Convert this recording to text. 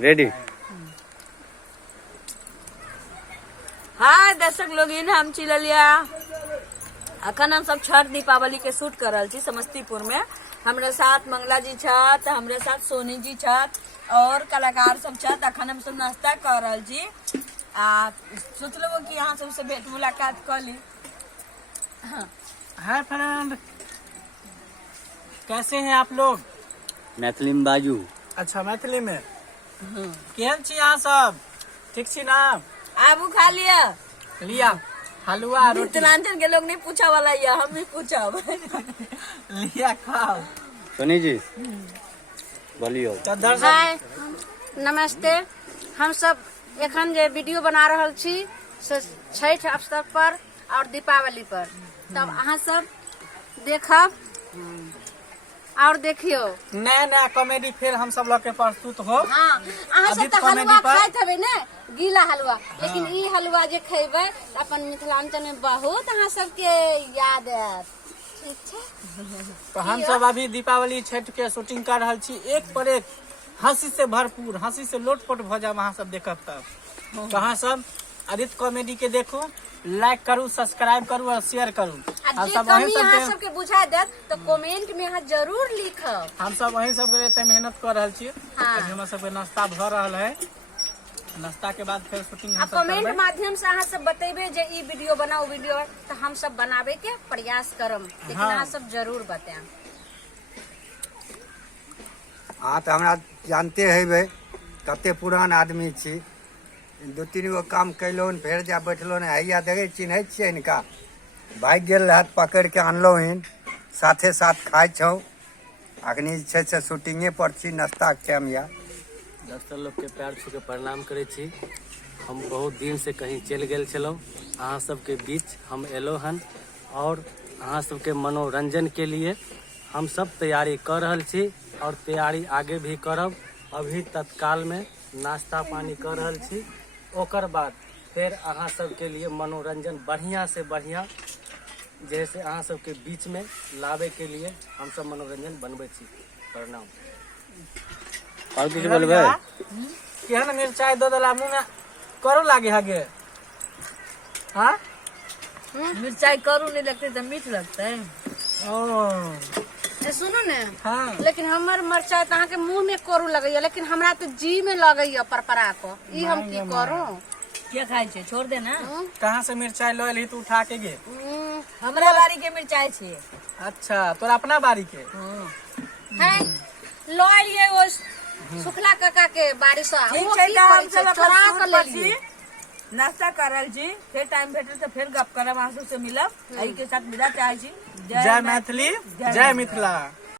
Ready. हाँ दर्शक लोग हम चिललिया अखन हम सब छठ दीपावली के शूट कर रहे समस्तीपुर में। हमारे साथ मंगला जी छत, हमारे साथ सोनी जी छत और कलाकार सब छत। अखन हम सब नाश्ता कर रहे जी। सोच लो कि यहाँ सबसे भेंट मुलाकात कर ली। हाय फ्रेंड, कैसे हैं आप लोग? मैथिली में बाजू। अच्छा, मैथिली में केहन छी यहाँ सब? ठीक छी ना? आबू खा लिया लिया हलवा रोटी मिथिलांचल के लोग नहीं पूछा वाला ये हम ही पूछा लिया खाओ। सोनी जी बोलियो। तो दर्शक हाय नमस्ते। हम सब एखन जे वीडियो बना रहल छी से छठ अवसर पर और दीपावली पर, तब अहाँ सब देखब और देखियो। नया नया कॉमेडी फिर हम सब लोग के प्रस्तुत हो। हाँ, अहाँ सब अधिक तो कॉमेडी हलवा पर। खाइत हेबै ने, गीला हलवा। लेकिन ई हलवा जे खेबै त अपन मिथिलांचल में बहुत अहाँ सबके याद आयत। ठीक छै। तो हम सब अभी दीपावली छठ के शूटिंग कर रहल छी। एक पर एक हंसी से भरपूर, हंसी से लोटपोट भ जाब अहाँ सब देखब तब। तो अहाँ सब आदित्य कॉमेडी के देखू, लाइक करू, सब्सक्राइब करू और शेयर करू। आ जे कमी अहाँ सबके बुझा देत तो कमेंट में अहाँ जरूर लिखब। हम सब वही सब के मेहनत कर रहल छी। हाँ। हमरा सब के नाश्ता भ रहल है। नाश्ता के बाद फिर शूटिंग हम सब कमेंट करबै। माध्यम से अहाँ सब बतेबे जे ई वीडियो बनाओ वीडियो, तो हम सब बनावे के प्रयास करम। लेकिन हाँ। अहाँ सब जरूर बताएं। हाँ तो हमरा जानते है कते पुरान आदमी छी। दू तीन गो काम कैलहुँ फेर जा बैठलो ने हैया देखे चिन्है छियै हिनका। भागि गेल रहत पकड़ि के अनलहुँ हिन, साथे साथ खाइ छौ। अखनी जे छै से शूटिंगे पर छी, नाश्ता के टाइम या। दर्शक लोग के पैर छू के प्रणाम करे छी। हम बहुत दिन से कहीं चल गेल छलौं, अहाँ सबके बीच हम एलो हन और अहाँ सबके मनोरंजन के लिए हम सब तैयारी कर रहल छी और तैयारी आगे भी करब। अभी तत्काल में नाश्ता पानी कर रहल छी, ओकर बाद फिर अहाँ सबके लिए मनोरंजन बढ़िया से बढ़िया जैसे अहाँ सबके बीच में लावे के लिए हम सब मनोरंजन बनबै छी। प्रणाम। और कुछ बोलबे? केहन मिर्चाई दो दला मुंह में करो लागे हगे। हाँ मिर्चाई करू नहीं लगते तो मीठ लगता है। सुनो ने, हाँ। लेकिन हमर मरचाई तो अहाँ के मुंह में करू लगैया, लेकिन हमरा तो जी में लगैया परपरा को। ई हम की करूं? क्या खाई छे छोड़ दे ना। कहाँ से मिर्चाई लो ली तू उठा के गे? हमरा बारी के मिर्चाई छे। अच्छा, तोरा अपना बारी के? है लो लिए वो सुखला काका के बारिश ठीक है तो हम सब चोरा अपन कर ले लिए। नाश्ता करल जी। फिर टाइम भेटे तो फिर गप करब, आंसू से मिलब। एही के साथ विदा चाहे छी। जय मैथिली, जय मिथिला।